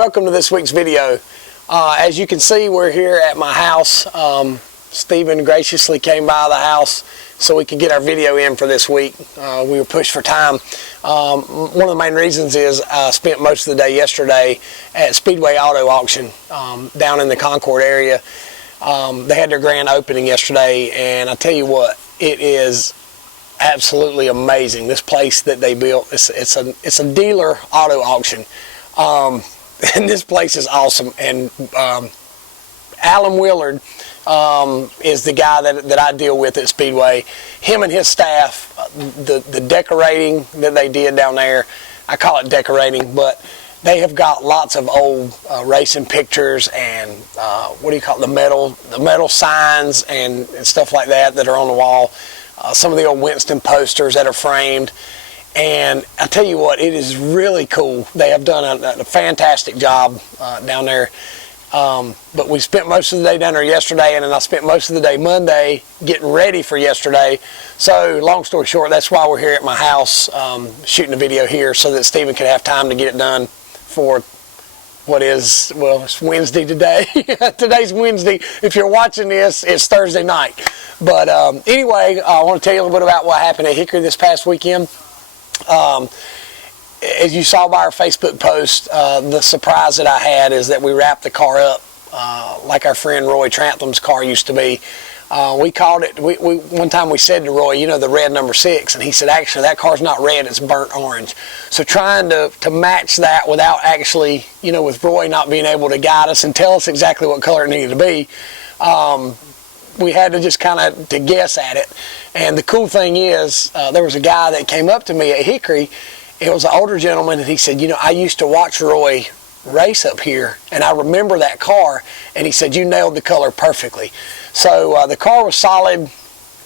welcome to this week's video. As you can see, we're here at my house. Stephen graciously came by the house so we could get our video in for this week. We were pushed for time. One of the main reasons is I spent most of the day yesterday at Speedway Auto Auction down in the Concord area. They had their grand opening yesterday, and I tell you what, it is absolutely amazing. This place that they built, it's a dealer auto auction. And this place is awesome. And Alan Willard is the guy that I deal with at Speedway. Him and his staff, the decorating that they did down there, I call it decorating, but they have got lots of old racing pictures and what do you call it, the metal signs and stuff like that are on the wall. Some of the old Winston posters that are framed. And I tell you what, it is really cool. They have done a fantastic job down there. But we spent most of the day down there yesterday, and then I spent most of the day Monday getting ready for yesterday. So long story short, that's why we're here at my house shooting a video here, so that Stephen could have time to get it done for what is, well, it's Wednesday today. Today's Wednesday. If you're watching this, it's Thursday night. But anyway, I want to tell you a little bit about what happened at Hickory this past weekend. As you saw by our Facebook post, the surprise that I had is that we wrapped the car up like our friend Roy Trantham's car used to be. We called it, one time we said to Roy, you know, the red number 6, and he said, actually, that car's not red, it's burnt orange. So trying to match that without actually, you know, with Roy not being able to guide us and tell us exactly what color it needed to be, we had to just kind of to guess at it. And the cool thing is, there was a guy that came up to me at Hickory. It was an older gentleman, and he said, you know, I used to watch Roy race up here, and I remember that car. And he said, you nailed the color perfectly. So the car was solid,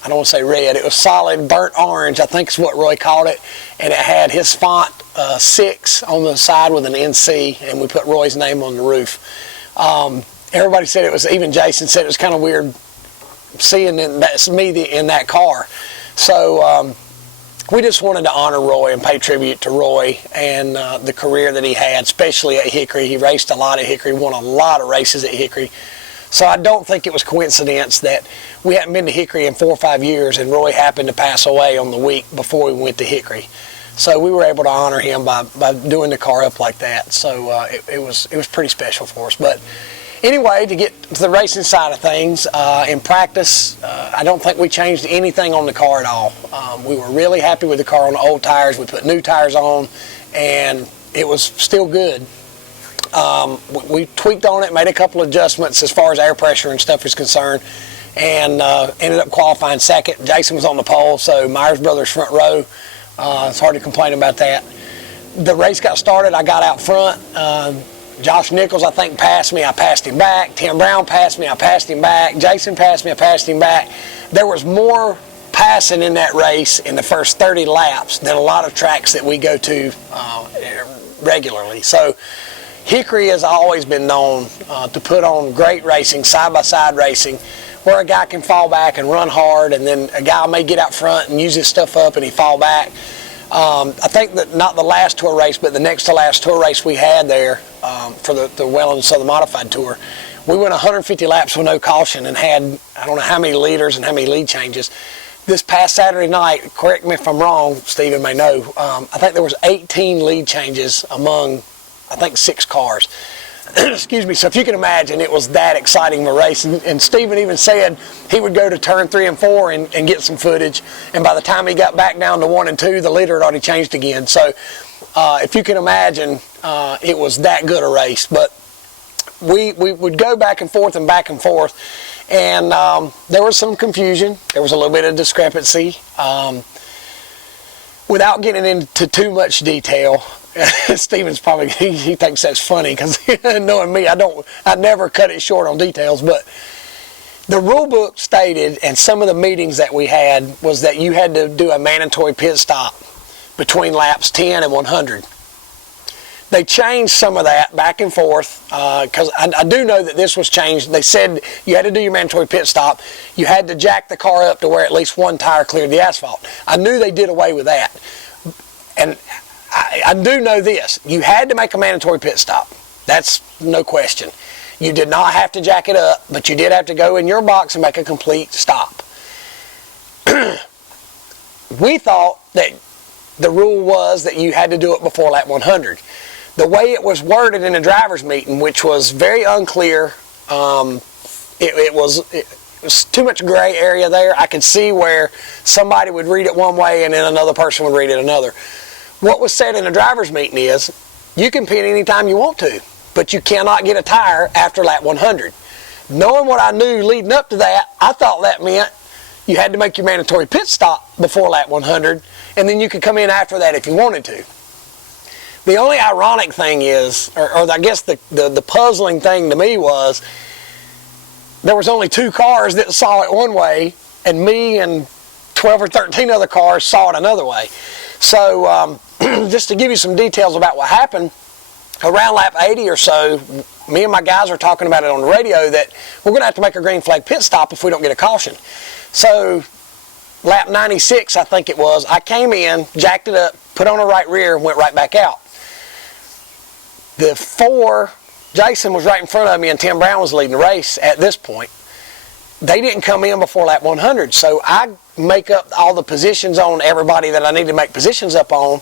I don't want to say red, it was solid burnt orange, I think is what Roy called it. And it had his font 6 on the side with an NC, and we put Roy's name on the roof. Everybody said it was, even Jason said it was kind of weird seeing that's me in that car. So we just wanted to honor Roy and pay tribute to Roy and the career that he had, especially at Hickory. He raced a lot at Hickory, won a lot of races at Hickory. So I don't think it was coincidence that we hadn't been to Hickory in 4 or 5 years, and Roy happened to pass away on the week before we went to Hickory. So we were able to honor him by doing the car up like that. So it was pretty special for us. But anyway, to get to the racing side of things, in practice, I don't think we changed anything on the car at all. We were really happy with the car on the old tires. We put new tires on, and it was still good. We tweaked on it, made a couple adjustments as far as air pressure and stuff is concerned, and ended up qualifying second. Jason was on the pole, so Myers Brothers front row. It's hard to complain about that. The race got started. I got out front. Josh Nichols, I think, passed me. I passed him back. Tim Brown passed me. I passed him back. Jason passed me. I passed him back. There was more passing in that race in the first 30 laps than a lot of tracks that we go to regularly. So Hickory has always been known to put on great racing, side-by-side racing, where a guy can fall back and run hard, and then a guy may get out front and use his stuff up and he fall back. I think that not the last tour race, but the next to last tour race we had there for the Welland Southern Modified Tour, we went 150 laps with no caution and had, I don't know how many leaders and how many lead changes. This past Saturday night, correct me if I'm wrong, Stephen may know, I think there was 18 lead changes among, I think, 6 cars. Excuse me. So if you can imagine, it was that exciting of a race. And Stephen even said he would go to turn 3 and 4 and get some footage. And by the time he got back down to 1 and 2, the leader had already changed again. So if you can imagine, it was that good a race. But we would go back and forth and back and forth. And there was some confusion. There was a little bit of discrepancy. Without getting into too much detail, Stephen's probably, he thinks that's funny because knowing me, I never cut it short on details, but the rule book stated, and some of the meetings that we had, was that you had to do a mandatory pit stop between laps 10 and 100. They changed some of that back and forth because I do know that this was changed. They said you had to do your mandatory pit stop. You had to jack the car up to where at least one tire cleared the asphalt. I knew they did away with that. And I do know this. You had to make a mandatory pit stop. That's no question. You did not have to jack it up, but you did have to go in your box and make a complete stop. We thought that the rule was that you had to do it before lap 100. The way it was worded in the driver's meeting, which was very unclear, it was too much gray area there. I could see where somebody would read it one way and then another person would read it another. What was said in the driver's meeting is, you can pit anytime you want to, but you cannot get a tire after lap 100. Knowing what I knew leading up to that, I thought that meant you had to make your mandatory pit stop before lap 100, and then you could come in after that if you wanted to. The only ironic thing is, or I guess the puzzling thing to me was, there was only 2 cars that saw it one way, and me and 12 or 13 other cars saw it another way. So just to give you some details about what happened, around lap 80 or so, me and my guys were talking about it on the radio that we're going to have to make a green flag pit stop if we don't get a caution. So lap 96, I think it was, I came in, jacked it up, put on a right rear, and went right back out. The 4, Jason was right in front of me, and Tim Brown was leading the race at this point. They didn't come in before lap 100, so I make up all the positions on everybody that I need to make positions up on.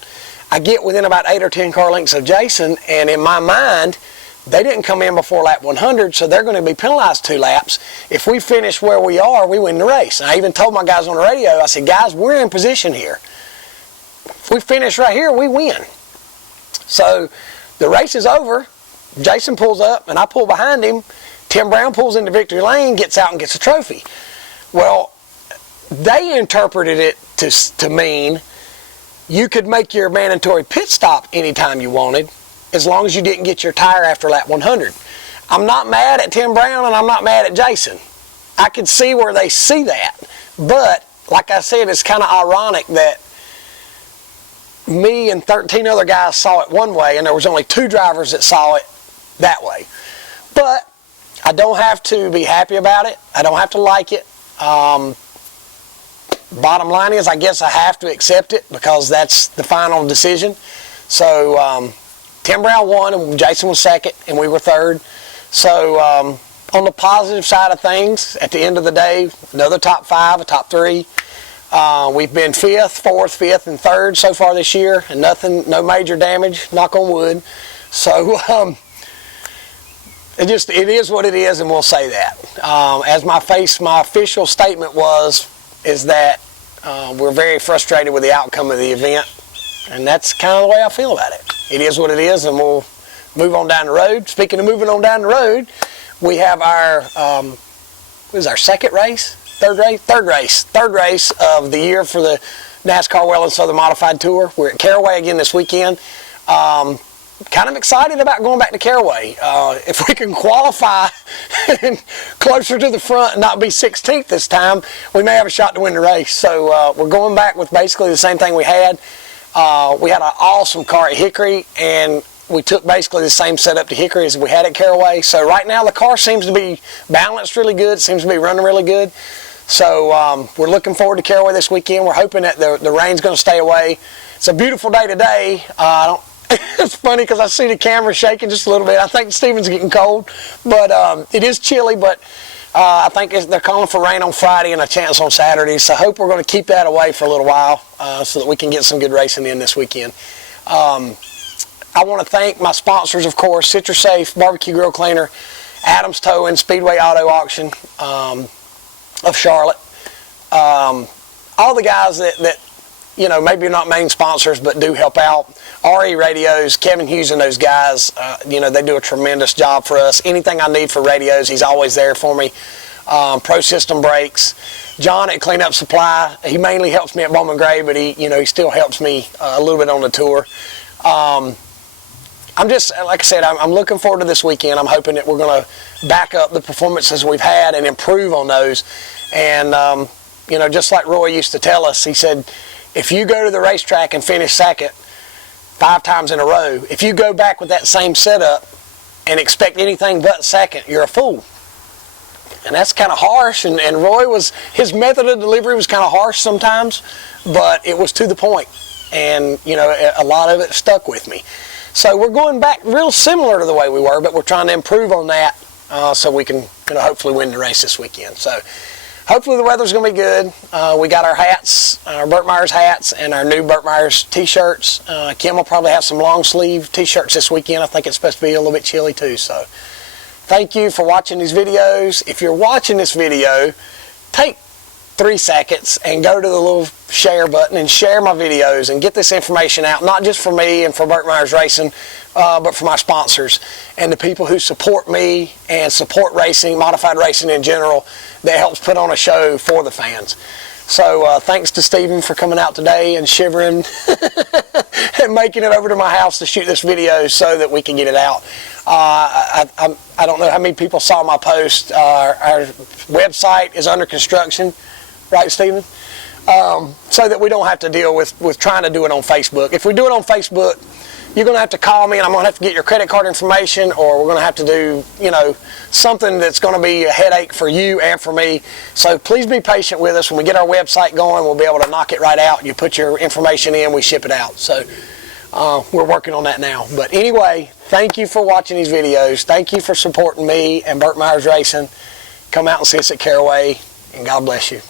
I get within about 8 or 10 car lengths of Jason, and in my mind, they didn't come in before lap 100, so they're going to be penalized 2 laps. If we finish where we are, we win the race. And I even told my guys on the radio, I said, guys, we're in position here. If we finish right here, we win. So the race is over. Jason pulls up, and I pull behind him. Tim Brown pulls into victory lane, gets out and gets a trophy. Well, they interpreted it to mean you could make your mandatory pit stop anytime you wanted, as long as you didn't get your tire after lap 100. I'm not mad at Tim Brown, and I'm not mad at Jason. I could see where they see that. But, like I said, it's kind of ironic that me and 13 other guys saw it one way, and there was only 2 drivers that saw it that way. But I don't have to be happy about it. I don't have to like it. Bottom line is, I guess I have to accept it because that's the final decision. So Tim Brown won, and Jason was second, and we were third. So on the positive side of things, at the end of the day, another top 5, a top 3. We've been 5th, 4th, 5th, and 3rd so far this year, and no major damage, knock on wood. So it is what it is, and we'll say that. As my official statement is that we're very frustrated with the outcome of the event, and that's kind of the way I feel about it. It is what it is, and we'll move on down the road. Speaking of moving on down the road, we have our second race? Third race of the year for the NASCAR Well and Southern Modified Tour. We're at Caraway again this weekend. Kind of excited about going back to Caraway. If we can qualify closer to the front and not be 16th this time, we may have a shot to win the race. So we're going back with basically the same thing we had. We had an awesome car at Hickory, and we took basically the same setup to Hickory as we had at Caraway. So right now the car seems to be balanced really good. It seems to be running really good. So we're looking forward to Caraway this weekend. We're hoping that the rain's going to stay away. It's a beautiful day today. It's funny because I see the camera shaking just a little bit. I think Stephen's getting cold, but it is chilly. But I think they're calling for rain on Friday and a chance on Saturday. So I hope we're going to keep that away for a little while so that we can get some good racing in this weekend. I want to thank my sponsors, of course, Citrus Safe, Barbecue Grill Cleaner, Adams Towing, Speedway Auto Auction of Charlotte. All the guys that maybe not main sponsors but do help out. RE Radios, Kevin Hughes and those guys, they do a tremendous job for us. Anything I need for radios, he's always there for me. Pro System Brakes. John at Cleanup Supply, he mainly helps me at Bowman Gray, but he still helps me a little bit on the tour. I'm just, like I said, I'm looking forward to this weekend. I'm hoping that we're going to back up the performances we've had and improve on those. And, just like Roy used to tell us, he said, if you go to the racetrack and finish second 5 times in a row, if you go back with that same setup and expect anything but second, you're a fool. And that's kind of harsh, and Roy his method of delivery was kind of harsh sometimes, but it was to the point. And, a lot of it stuck with me. So we're going back real similar to the way we were, but we're trying to improve on that so we can hopefully win the race this weekend. So hopefully the weather's going to be good. We got our hats, our Burt Myers hats, and our new Burt Myers t-shirts. Kim will probably have some long sleeve t-shirts this weekend. I think it's supposed to be a little bit chilly too. So thank you for watching these videos. If you're watching this video, take 3 seconds and go to the little share button and share my videos and get this information out, not just for me and for Burt Myers Racing, but for my sponsors and the people who support me and support racing, modified racing in general, that helps put on a show for the fans. So thanks to Stephen for coming out today and shivering and making it over to my house to shoot this video so that we can get it out. I don't know how many people saw my post. Our website is under construction, right, Stephen? So that we don't have to deal with trying to do it on Facebook. If we do it on Facebook, you're going to have to call me and I'm going to have to get your credit card information, or we're going to have to do, something that's going to be a headache for you and for me. So please be patient with us. When we get our website going, we'll be able to knock it right out. You put your information in, we ship it out. So we're working on that now. But anyway, thank you for watching these videos. Thank you for supporting me and Burt Myers Racing. Come out and see us at Caraway, and God bless you.